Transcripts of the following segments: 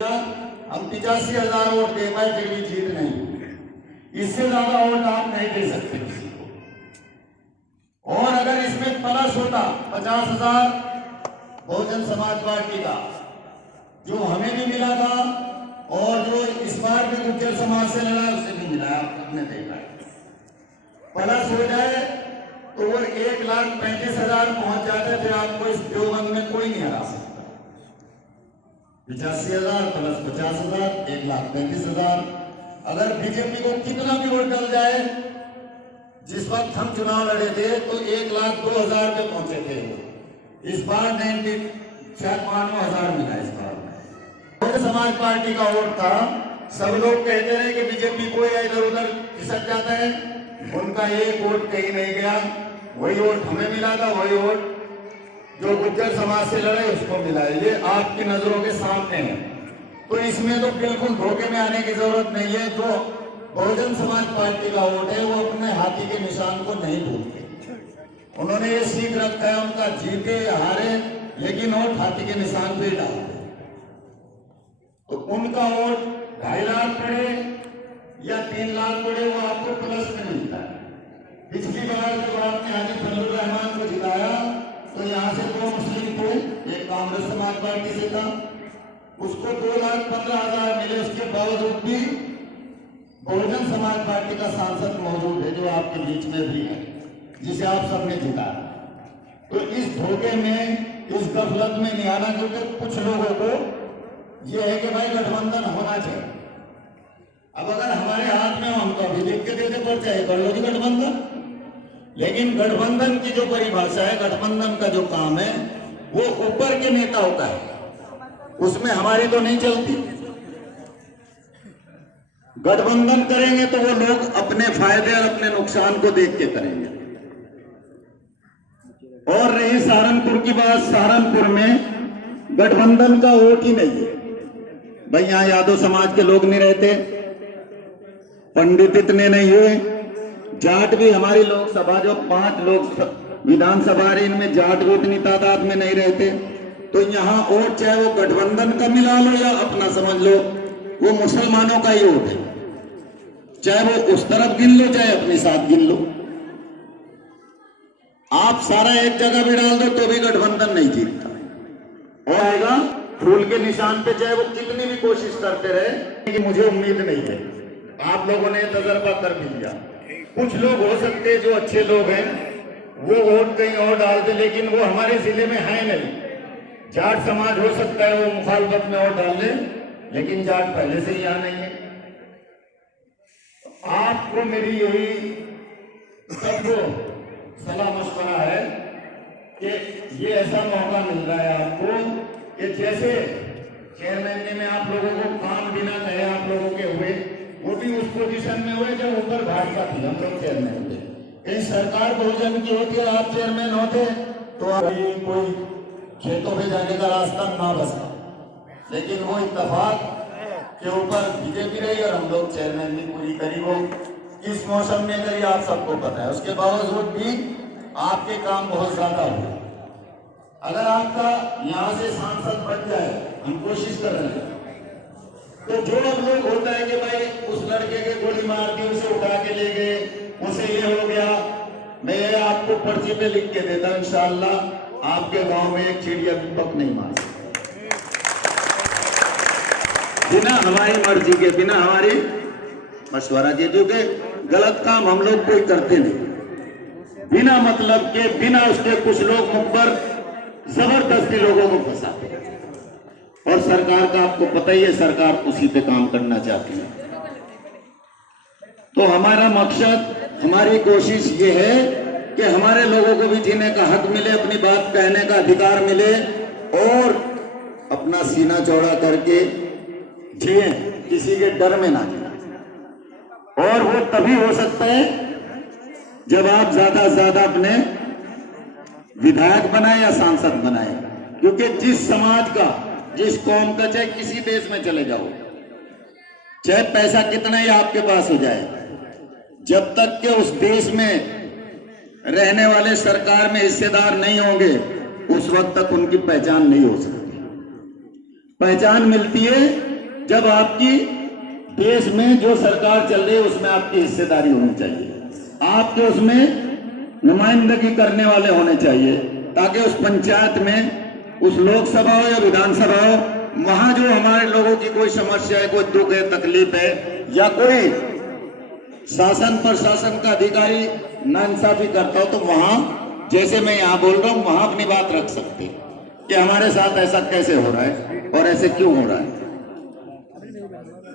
हम 85,000 वोट दे पाए फिर भी जीत नहीं, इससे ज्यादा वोट आप नहीं दे सकते किसी को। और अगर इसमें प्लस होता 50,000 बहुजन समाज पार्टी का जो हमें भी मिला था और जो इस बार भी गुर्जर समाज से लड़ा उसे भी मिला, आपने देखा प्लस हो जाए तो वो 1,35,000 पहुंच जाते थे। आपको इस देवबंद में कोई नहीं हरा सकता। 85,000 प्लस 50,000 1,35,000। अगर बीजेपी को कितना भी वोट डल जाए, जिस वक्त हम चुनाव लड़े थे तो 1,02,000 पे पहुंचे थे। इस बार 95,000 मिला। इस बार समाज पार्टी का वोट था। सब लोग कहते रहे कि बीजेपी को या इधर उधर खिसक जाता है, उनका एक वोट कहीं नहीं गया। वही वोट हमें मिला था, वही वोट जो गुर्जर समाज से लड़े उसको मिला। ये आपकी नजरों के सामने है। तो इसमें तो बिल्कुल धोखे में आने की जरूरत नहीं है। जो बहुजन समाज पार्टी का वोट है वो अपने हाथी के निशान को नहीं भूलते। उन्होंने ये सीख रखा है, उनका जीते या हारे लेकिन वोट हाथी के निशान पे ही डालते। तो उनका वोट 2.5 लाख पड़े या 3 लाख पड़े वो आपको प्लस में मिलता है। पिछली बार जब आपने हाजी फजलुर रहमान को जिताया तो यहाँ से 2 मुस्लिम थे, एक कांग्रेस समाज पार्टी से था, उसको 2,15,000 मिले। उसके बावजूद भी बहुजन समाज पार्टी का सांसद मौजूद है जो आपके बीच में भी है, जिसे आप सबने जिताया। तो इस धोखे में, इस गफलत में नहीं आना, क्योंकि कुछ लोगों को यह है कि भाई गठबंधन होना चाहिए। अब अगर हमारे हाथ में हम तो अभी लिख के देते पर्चा है, कर लो जी गठबंधन। लेकिन गठबंधन की जो परिभाषा है, गठबंधन का जो काम है वो ऊपर के नेताओं का है, उसमें हमारी तो नहीं चलती। गठबंधन करेंगे तो वो लोग अपने फायदे और अपने नुकसान को देख के करेंगे। और रही सहारनपुर की बात, सहारनपुर में गठबंधन का वोट ही नहीं है भाई। यहां यादव समाज के लोग नहीं रहते, पंडित इतने नहीं हुए, जाट भी हमारी लोकसभा जो 5 लोग विधानसभा है इनमें जाट भी इतनी तादाद में नहीं रहते। तो यहाँ वोट चाहे वो गठबंधन का मिला लो या अपना समझ लो, वो मुसलमानों का ही वोट है। चाहे वो उस तरफ गिन लो चाहे अपने साथ गिन लो। आप सारा एक जगह भी डाल दो तो भी गठबंधन नहीं जीतता। और आएगा फूल के निशान पे, चाहे वो कितनी भी कोशिश करते रहे। कि मुझे उम्मीद नहीं है, आप लोगों ने तजर्बा कर भी लिया। कुछ लोग हो सकते हैं जो अच्छे लोग हैं वो वोट कहीं और डाल दे, लेकिन वो हमारे जिले में है नहीं। जाट समाज हो सकता है वो मुखालफत में वोट डाल दे, लेकिन जाट पहले से ही यहाँ नहीं है। आपको मेरी यही सबको सलाह मशवरा है कि ये ऐसा मौका मिल रहा है आपको कि जैसे चेयरमैन में आप लोगों को काम बिना कहे आप लोगों के हुए, वो भी उस पोजीशन में हुए जब ऊपर भाजपा थी, हम लोग चेयरमैन थे। कहीं सरकार बहुजन की होती है, आप चेयरमैन होते तो अभी कोई खेतों में जाने का रास्ता ना बचता। लेकिन वो इत्तेफाक के ऊपर बीजेपी रही और हम लोग चेयरमैन भी पूरी करी। वो इस मौसम में करी, आप सबको पता है। उसके बावजूद भी आपके काम बहुत ज्यादा हुए। अगर आपका यहाँ से सांसद बन जाए, हम कोशिश कर रहे हैं, तो जो अब लोग होता है कि भाई उस लड़के के गोली मार दी, उसे उठा के ले गए, उसे ये हो गया, मैं ये आपको पर्ची पे लिख के देता हूं, इंशाअल्लाह आपके गांव में एक चिड़िया भी पक नहीं मार बिना हमारी मर्जी के, बिना हमारी मशवरा के। क्योंकि गलत काम हम लोग कोई करते नहीं, बिना मतलब के, बिना उसके कुछ लोग मुखबर जबरदस्ती लोगों को फंसाते हैं। और सरकार का आपको पता ही है, सरकार उसी पे काम करना चाहती है। तो हमारा मकसद, हमारी कोशिश ये है कि हमारे लोगों को भी जीने का हक मिले, अपनी बात कहने का अधिकार मिले और अपना सीना चौड़ा करके जिए, किसी के डर में ना जिए। और वो तभी हो सकता है जब आप ज्यादा से ज्यादा अपने विधायक बनाए या सांसद बनाए। क्योंकि जिस समाज का, जिस कौम का, चाहे किसी देश में चले जाओ, चाहे पैसा कितना ही आपके पास हो जाए, जब तक के उस देश में रहने वाले सरकार में हिस्सेदार नहीं होंगे, उस वक्त तक उनकी पहचान नहीं हो सकती। पहचान मिलती है जब आपकी देश में जो सरकार चल रही है उसमें आपकी हिस्सेदारी होनी चाहिए, आपके उसमें नुमाइंदगी करने वाले होने चाहिए, ताकि उस पंचायत में, उस लोकसभा हो या विधानसभा हो, वहां जो हमारे लोगों की कोई समस्या है, कोई दुख है, तकलीफ है, या कोई शासन प्रशासन का अधिकारी नाइंसाफी करता हो, तो वहां जैसे मैं यहाँ बोल रहा हूं वहां अपनी बात रख सकते हैं कि हमारे साथ ऐसा कैसे हो रहा है और ऐसे क्यों हो रहा है,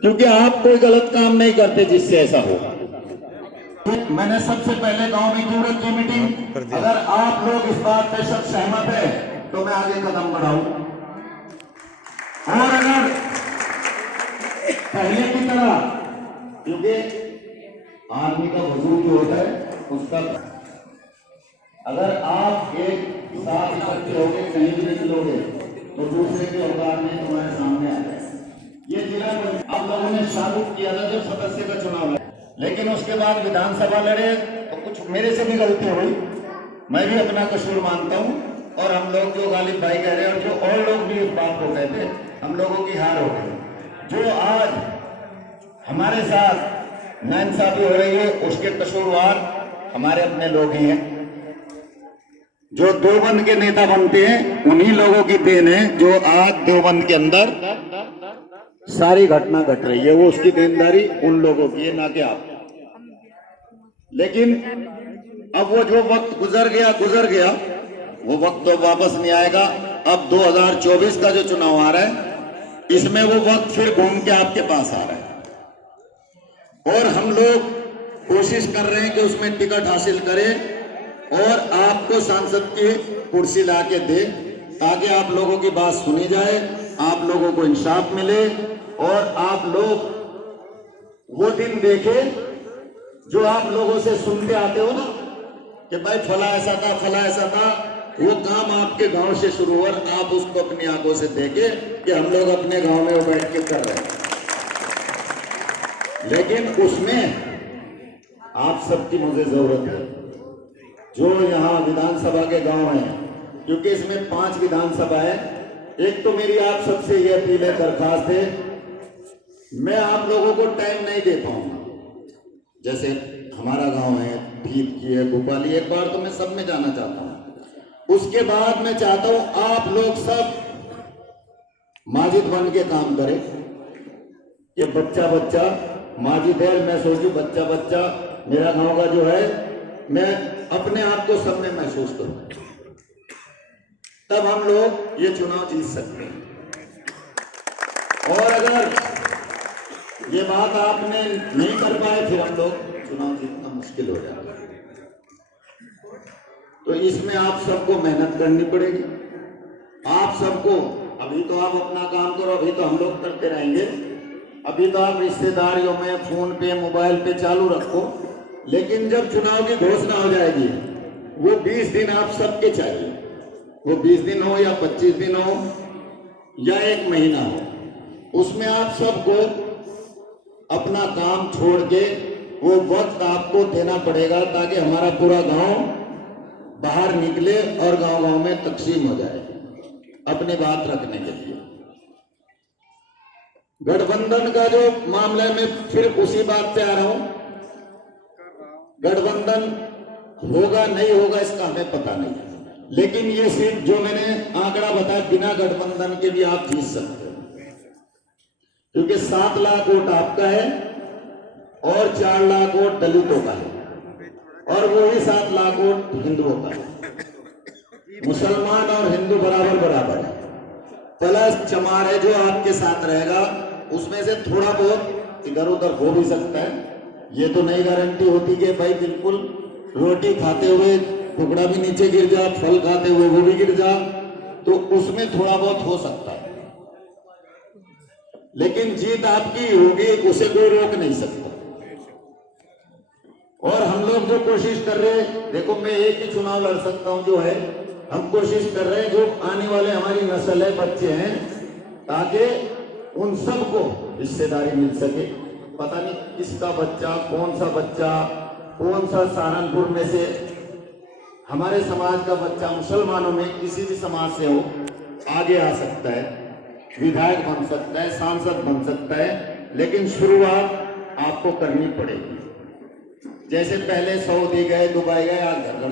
क्योंकि आप कोई गलत काम नहीं करते जिससे ऐसा होगा। मैंने सबसे पहले गांव में क्यों रखी मीटिंग, अगर आप लोग इस बात पे सब सहमत है तो मैं आगे कदम बढ़ाऊं, और अगर पहले की तरह, क्योंकि आदमी का वजूद जो होता है उसका, अगर आप एक साथ इकट्ठे होकर कहीं भी निकलोगे तो दूसरे के औकात में तुम्हारे सामने आ जाए। ये जिला आप लोगों ने साबित किया था जब सदस्य का चुनाव लड़ा, लेकिन उसके बाद विधानसभा लड़े तो कुछ मेरे से भी गलती हुई, मैं भी अपना कसूर मानता हूं, और हम लोग जो गालिब भाई कह रहे हैं और जो और लोग भी इस बात को कहते हैं, हम लोगों की हार हो गई। जो आज हमारे साथ नाइंसाफी हो रही है उसके कसूरवार हमारे अपने लोग ही हैं। जो देवबंद के नेता बनते हैं उन्हीं लोगों की देन है जो आज देवबंद के अंदर सारी घटना घट रही है, वो उसकी देनदारी उन लोगों की है, ना कि आप। लेकिन अब वो जो वक्त गुजर गया वो वक्त तो वापस नहीं आएगा। अब 2024 का जो चुनाव आ रहा है इसमें वो वक्त फिर घूम के आपके पास आ रहा है, और हम लोग कोशिश कर रहे हैं कि उसमें टिकट हासिल करें और आपको सांसद की कुर्सी ला के दे, ताकि आप लोगों की बात सुनी जाए, आप लोगों को इंसाफ मिले, और आप लोग वो दिन देखे जो आप लोगों से सुनते आते हो ना कि भाई फला ऐसा था, फला ऐसा था, वो काम आपके गांव से शुरू हुआ, आप उसको अपनी आंखों से देखे कि हम लोग अपने गांव में बैठ के कर रहे हैं। लेकिन उसमें आप सबकी मुझे जरूरत है, जो यहाँ विधानसभा के गांव हैं, क्योंकि इसमें 5 विधानसभा है। एक तो मेरी आप सबसे ये अपील है, दरखास्त है, मैं आप लोगों को टाइम नहीं दे पाऊंगा। जैसे हमारा गांव है, भीत की है, भोपाली, एक बार तो मैं सब में जाना चाहता हूँ, उसके बाद मैं चाहता हूं आप लोग सब माजिद बन के काम करें कि बच्चा बच्चा माजिद है, मैं सोचूं बच्चा बच्चा मेरा गांव का जो है, मैं अपने आप को सब में महसूस करूं, तब हम लोग ये चुनाव जीत सकते हैं। और अगर ये बात आपने नहीं कर पाए फिर हम लोग चुनाव जीतना मुश्किल हो जाएगा। तो इसमें आप सबको मेहनत करनी पड़ेगी, आप सबको। अभी तो आप अपना काम करो, अभी तो हम लोग करते रहेंगे, अभी तो आप रिश्तेदारियों में फोन पे मोबाइल पे चालू रखो, लेकिन जब चुनाव की घोषणा हो जाएगी वो 20 दिन आप सबके चाहिए, वो 20 दिन हो या 25 दिन हो या 1 महीना हो, उसमें आप सबको अपना काम छोड़ के वो वक्त आपको देना पड़ेगा, ताकि हमारा पूरा गांव बाहर निकले और गांव-गांव में तकसीम हो जाए अपनी बात रखने के लिए। गठबंधन का जो मामला है, मैं फिर उसी बात पे आ रहा हूं, गठबंधन होगा नहीं होगा इसका हमें पता नहीं, लेकिन ये सीट जो मैंने आंकड़ा बताया, बिना गठबंधन के भी आप जीत सकते हो, क्योंकि 7 लाख वोट आपका है और 4 लाख वोट दलितों का है, और वही 7 लाख वोट हिंदुओं का है। मुसलमान और हिंदू बराबर है, प्लस चमार है जो आपके साथ रहेगा, उसमें से थोड़ा बहुत इधर उधर हो भी सकता है। ये तो नहीं गारंटी होती कि भाई बिल्कुल रोटी खाते हुए टुकड़ा भी नीचे गिर जा, फल खाते हुए वो भी गिर जा, तो उसमें थोड़ा बहुत हो सकता है, लेकिन जीत आपकी होगी, उसे कोई रोक नहीं सकता। और हम लोग जो कोशिश कर रहे हैं, देखो मैं एक ही चुनाव लड़ सकता हूं, जो है हम कोशिश कर रहे हैं जो आने वाले हमारी नस्ल है, बच्चे हैं, ताकि उन सबको हिस्सेदारी मिल सके। पता नहीं किसका बच्चा, कौन सा सहारनपुर में से हमारे समाज का बच्चा मुसलमानों में किसी भी समाज से हो आगे आ सकता है, विधायक बन सकता है, सांसद बन सकता है, लेकिन शुरुआत आपको करनी पड़ेगी। जैसे पहले सऊदी गए, दुबई गए, आज घर घर